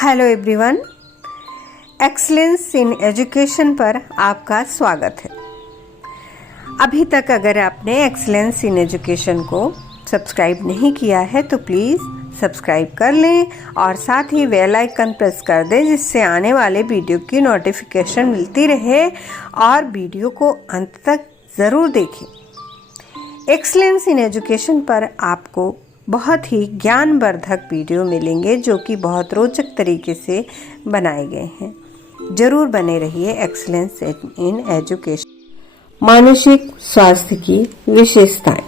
Hello everyone, excellence in education पर आपका स्वागत है। अभी तक अगर आपने एक्सीलेंस इन एजुकेशन को सब्सक्राइब नहीं किया है तो प्लीज़ सब्सक्राइब कर लें और साथ ही बेल आइकन प्रेस कर दें, जिससे आने वाले वीडियो की नोटिफिकेशन मिलती रहे और वीडियो को अंत तक ज़रूर देखें। एक्सीलेंस इन एजुकेशन पर आपको बहुत ही ज्ञानवर्धक वीडियो मिलेंगे जो कि बहुत रोचक तरीके से बनाए गए हैं। जरूर बने रहिए एक्सीलेंस इन एजुकेशन। मानसिक स्वास्थ्य की विशेषताएं।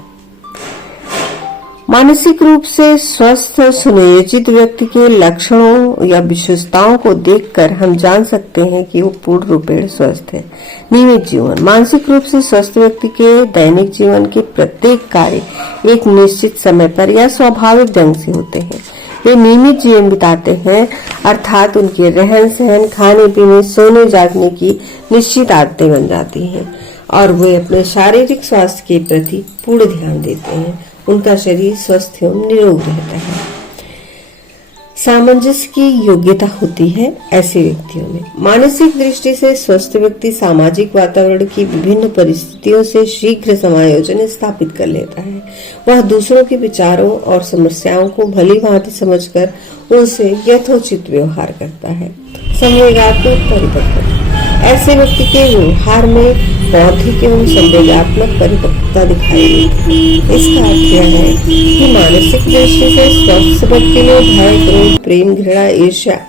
मानसिक रूप से स्वस्थ और सुनियोजित व्यक्ति के लक्षणों या विशेषताओं को देखकर हम जान सकते हैं कि वो पूर्ण रूपेण स्वस्थ है। नियमित जीवन। मानसिक रूप से स्वस्थ व्यक्ति के दैनिक जीवन के प्रत्येक कार्य एक निश्चित समय पर या स्वाभाविक ढंग से होते हैं। वे नियमित जीवन बिताते हैं, अर्थात उनके रहन सहन, खाने पीने, सोने जागने की निश्चित आदतें बन जाती हैं और वे अपने शारीरिक स्वास्थ्य के प्रति पूर्ण ध्यान देते हैं। उनका शरीर स्वस्थ एवं निरोग रहता है। सामंजस्य की योग्यता होती है ऐसे व्यक्तियों में। मानसिक दृष्टि से स्वस्थ व्यक्ति सामाजिक वातावरण की विभिन्न परिस्थितियों से शीघ्र समायोजन स्थापित कर लेता है। वह दूसरों के विचारों और समस्याओं को भली भांति समझकर उनसे यथोचित व्यवहार करता है। संवेगात्मक परिपक्वता। ऐसे व्यक्ति के व्यवहार में बौद्धिक एवं संवेगात्मक परिपक्वता दिखाई देती है। इसका अर्थ यह है कि मानसिक दृष्टि से स्वस्थ व्यक्ति में भय, क्रोध, प्रेम, घृणा, ईर्ष्या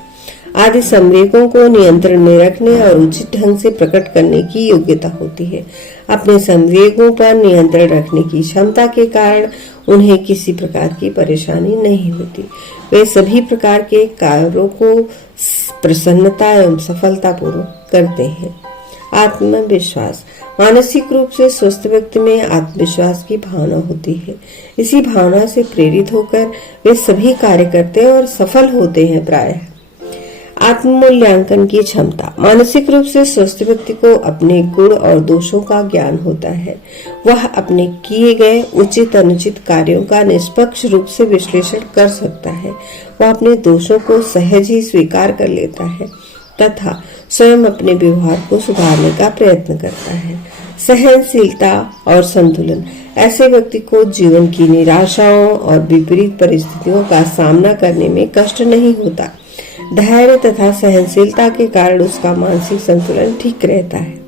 आदि संवेगों को नियंत्रण में रखने और उचित ढंग से प्रकट करने की योग्यता होती है। अपने संवेगों पर नियंत्रण रखने की क्षमता के कारण उन्हें किसी प्रकार की परेशानी नहीं होती। वे सभी प्रकार के कार्यों को प्रसन्नता एवं सफलतापूर्वक करते हैं। आत्मविश्वास। मानसिक रूप से स्वस्थ व्यक्ति में आत्मविश्वास की भावना होती है। इसी भावना से प्रेरित होकर वे सभी कार्य करते हैं और सफल होते हैं। प्रायः आत्ममूल्यांकन की क्षमता। मानसिक रूप से स्वस्थ व्यक्ति को अपने गुण और दोषों का ज्ञान होता है। वह अपने किए गए उचित अनुचित कार्यों का निष्पक्ष रूप से विश्लेषण कर सकता है। वह अपने दोषों को सहज ही स्वीकार कर लेता है तथा स्वयं अपने व्यवहार को सुधारने का प्रयत्न करता है। सहनशीलता और संतुलन। ऐसे व्यक्ति को जीवन की निराशाओं और विपरीत परिस्थितियों का सामना करने में कष्ट नहीं होता। धैर्य तथा सहनशीलता के कारण उसका मानसिक संतुलन ठीक रहता है।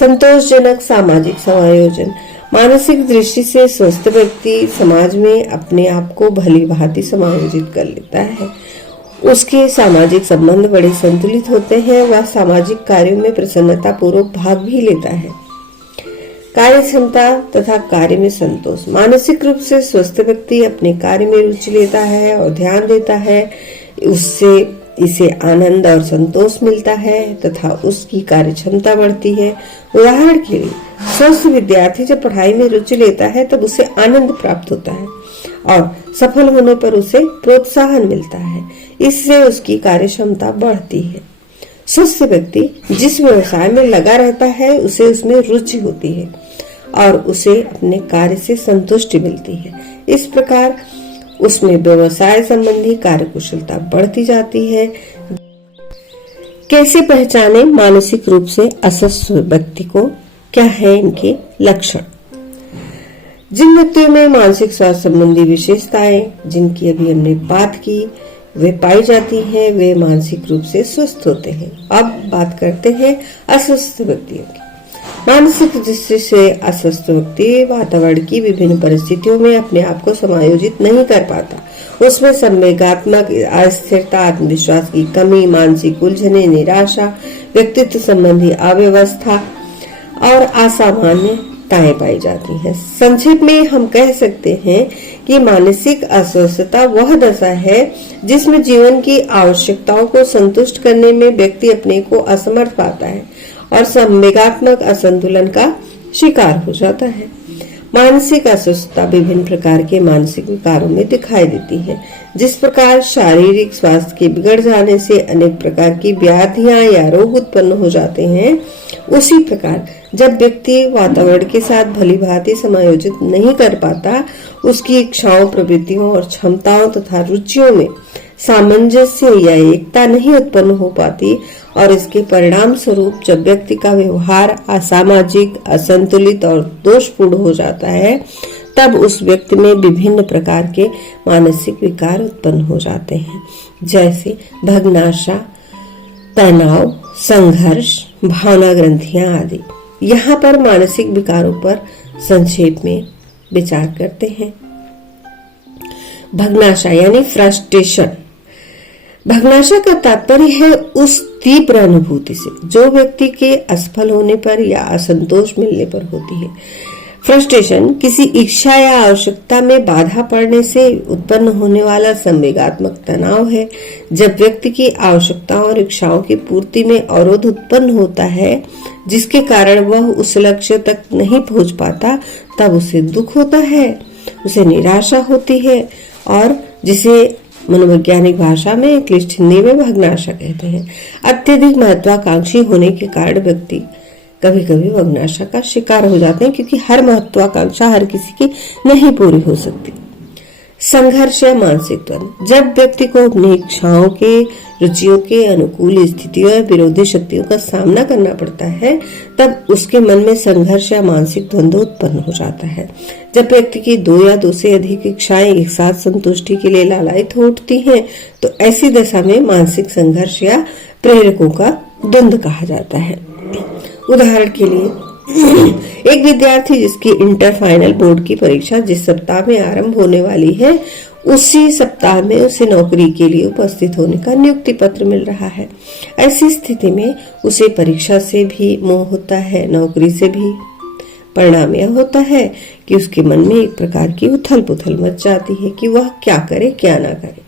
संतोषजनक सामाजिक समायोजन। मानसिक दृष्टि से स्वस्थ व्यक्ति समाज में अपने आप को भली भांति समायोजित कर लेता है। उसके सामाजिक संबंध बड़े संतुलित होते हैं। वह सामाजिक कार्यों में प्रसन्नता पूर्वक भाग भी लेता है। कार्य क्षमता तथा कार्य में संतोष। मानसिक रूप से स्वस्थ व्यक्ति अपने कार्य में रुचि लेता है और ध्यान देता है। उससे इसे आनंद और संतोष मिलता है तथा उसकी कार्य क्षमता बढ़ती है। उदाहरण के लिए स्वस्थ विद्यार्थी जब पढ़ाई में रुचि लेता है तब उसे आनंद प्राप्त होता है और सफल होने पर उसे प्रोत्साहन मिलता है। इससे उसकी कार्य क्षमता बढ़ती है। स्वस्थ व्यक्ति जिस व्यवसाय में लगा रहता है उसे उसमें रुचि होती है और उसे अपने कार्य से संतुष्टि मिलती है। इस प्रकार उसमें व्यवसाय संबंधी कार्यकुशलता बढ़ती जाती है। कैसे पहचाने मानसिक रूप से अस्वस्थ व्यक्ति को? क्या है इनके लक्षण? जिन व्यक्तियों में मानसिक स्वास्थ्य संबंधी विशेषताएं जिनकी अभी हमने बात की वे पाई जाती हैं, वे मानसिक रूप से स्वस्थ होते हैं। अब बात करते हैं अस्वस्थ व्यक्तियों की। मानसिक दृष्टि से अस्वस्थ व्यक्ति वातावरण की विभिन्न परिस्थितियों में अपने आप को समायोजित नहीं कर पाता। उसमें संवेगात्मक अस्थिरता, आत्मविश्वास की कमी, मानसिक उलझने, निराशा, व्यक्तित्व संबंधी अव्यवस्था और असामान्यताएं पाई जाती हैं। संक्षेप में हम कह सकते हैं कि मानसिक अस्वस्थता वह दशा है जिसमें जीवन की आवश्यकताओं को संतुष्ट करने में व्यक्ति अपने को असमर्थ पाता है और संवेगात्मक असंतुलन का शिकार हो जाता है। मानसिक अस्वस्थता विभिन्न प्रकार के मानसिक विकारों में दिखाई देती है। जिस प्रकार शारीरिक स्वास्थ्य के बिगड़ जाने से अनेक प्रकार की व्याधियां या रोग उत्पन्न हो जाते हैं, उसी प्रकार जब व्यक्ति वातावरण के साथ भली भांति समायोजित नहीं कर पाता, उसकी इच्छाओं, प्रवृत्तियों और क्षमताओं तथा रुचियों में सामंजस्य या एकता नहीं उत्पन्न हो पाती और इसके परिणाम स्वरूप जब व्यक्ति का व्यवहार असामाजिक, असंतुलित और दोषपूर्ण हो जाता है, तब उस व्यक्ति में विभिन्न प्रकार के मानसिक विकार उत्पन्न हो जाते हैं, जैसे भग्नाशा, तनाव, संघर्ष, भावना ग्रंथियां आदि। यहाँ पर मानसिक विकारों पर संक्षेप में विचार करते हैं। भग्नाशा यानी फ्रस्ट्रेशन। भग्नाशा का तात्पर्य है उस तीव्र अनुभूति से जो व्यक्ति के असफल होने पर या असंतोष मिलने पर होती है। फ्रस्ट्रेशन किसी इच्छा या आवश्यकता में बाधा पड़ने से उत्पन्न होने वाला संवेगात्मक तनाव है। जब व्यक्ति की आवश्यकताओं और इच्छाओं की पूर्ति में अवरोध उत्पन्न होता है, जिसके कारण वह उस लक्ष्य तक नहीं पहुंच पाता, तब उसे दुख होता है, उसे निराशा होती है और जिसे मनोवैज्ञानिक भाषा में क्लिष्ट हिंदी में भग्नाशा कहते हैं। अत्यधिक महत्वाकांक्षी होने के कारण व्यक्ति कभी कभी भग्नाशा का शिकार हो जाते हैं, क्योंकि हर महत्वाकांक्षा हर किसी की नहीं पूरी हो सकती। संघर्ष या मानसिक द्वंद। जब व्यक्ति को अपनी इच्छाओं के, रुचियों के अनुकूल स्थितियों या विरोधी शक्तियों का सामना करना पड़ता है, तब उसके मन में संघर्ष या मानसिक द्वंद उत्पन्न हो जाता है। जब व्यक्ति की 2 या 2 से अधिक इच्छाएं एक साथ संतुष्टि के लिए लालायित हो उठती हैं, तो ऐसी दशा में मानसिक संघर्ष या प्रेरकों का द्वंद कहा जाता है। उदाहरण के लिए एक विद्यार्थी जिसकी इंटर फाइनल बोर्ड की परीक्षा जिस सप्ताह में आरंभ होने वाली है, उसी सप्ताह में उसे नौकरी के लिए उपस्थित होने का नियुक्ति पत्र मिल रहा है। ऐसी स्थिति में उसे परीक्षा से भी मोह होता है, नौकरी से भी। परिणाम यह होता है कि उसके मन में एक प्रकार की उथल पुथल मच जाती है कि वह क्या करे क्या ना करे।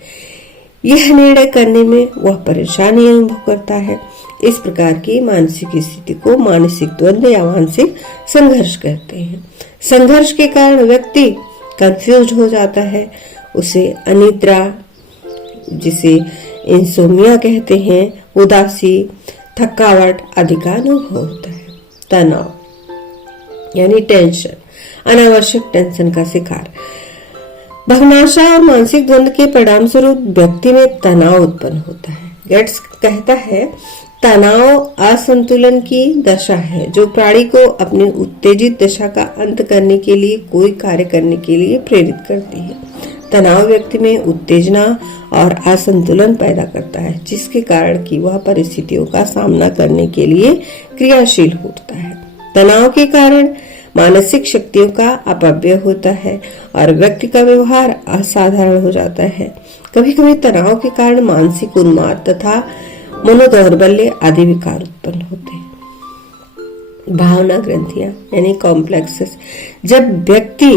यह निर्णय करने में वह परेशानी अनुभव करता है। इस प्रकार की मानसिक स्थिति को मानसिक द्वंद्व या मानसिक संघर्ष कहते हैं। संघर्ष के कारण व्यक्ति कंफ्यूज हो जाता है, उसे अनिद्रा, जिसे इंसोमिया कहते हैं, उदासी, थकावट आदि का अनुभव होता है। तनाव यानी टेंशन, अनावश्यक टेंशन का शिकार। भग्नाशा और मानसिक द्वंद्व के परिणाम स्वरूप व्यक्ति में तनाव उत्पन्न होता है। गेट्स कहता है, तनाव असंतुलन की दशा है जो प्राणी को अपनी उत्तेजित दशा का अंत करने के लिए कोई कार्य करने के लिए प्रेरित करती है। तनाव व्यक्ति में उत्तेजना और असंतुलन पैदा करता है, जिसके कारण कि वह परिस्थितियों का सामना करने के लिए क्रियाशील होता है। तनाव के कारण मानसिक शक्तियों का अपव्यय होता है और व्यक्ति का व्यवहार असाधारण हो जाता है। कभी कभी तनाव के कारण मानसिक उन्माद तथा मनोदौर्बल्य आदि विकार उत्पन्न होते हैं। भावना ग्रंथियां यानी कॉम्प्लेक्सेस। जब व्यक्ति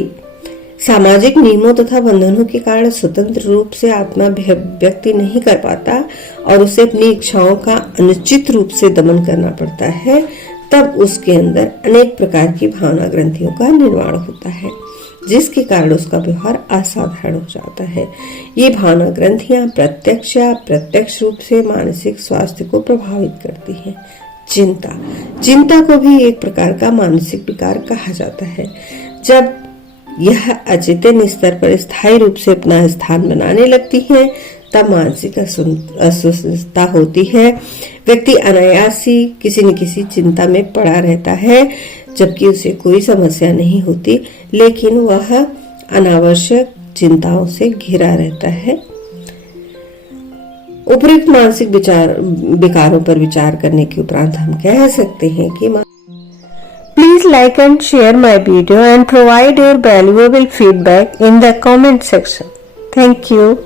सामाजिक नियमों तथा बंधनों के कारण स्वतंत्र रूप से आत्मा व्यक्ति नहीं कर पाता और उसे अपनी इच्छाओं का अनुचित रूप से दमन करना पड़ता है, तब उसके अंदर अनेक प्रकार की भावना ग्रंथियों का निर्माण होता है, जिसके कारण उसका व्यवहार असाधारण हो जाता है। ये भावना ग्रंथियां प्रत्यक्ष या अप्रत्यक्ष रूप से मानसिक स्वास्थ्य को प्रभावित करती हैं। चिंता को भी एक प्रकार का मानसिक विकार कहा जाता है। जब यह अचेतन स्तर पर स्थायी रूप से अपना स्थान बनाने लगती है, तब मानसिक अस्वस्थता होती है। व्यक्ति अनायास ही किसी न किसी चिंता में पड़ा रहता है, जबकि उसे कोई समस्या नहीं होती, लेकिन वह अनावश्यक चिंताओं से घिरा रहता है। उपयुक्त मानसिक विकारों पर विचार करने के उपरांत हम कह सकते हैं कि please like and share my video and provide your valuable feedback in the comment section. Thank you.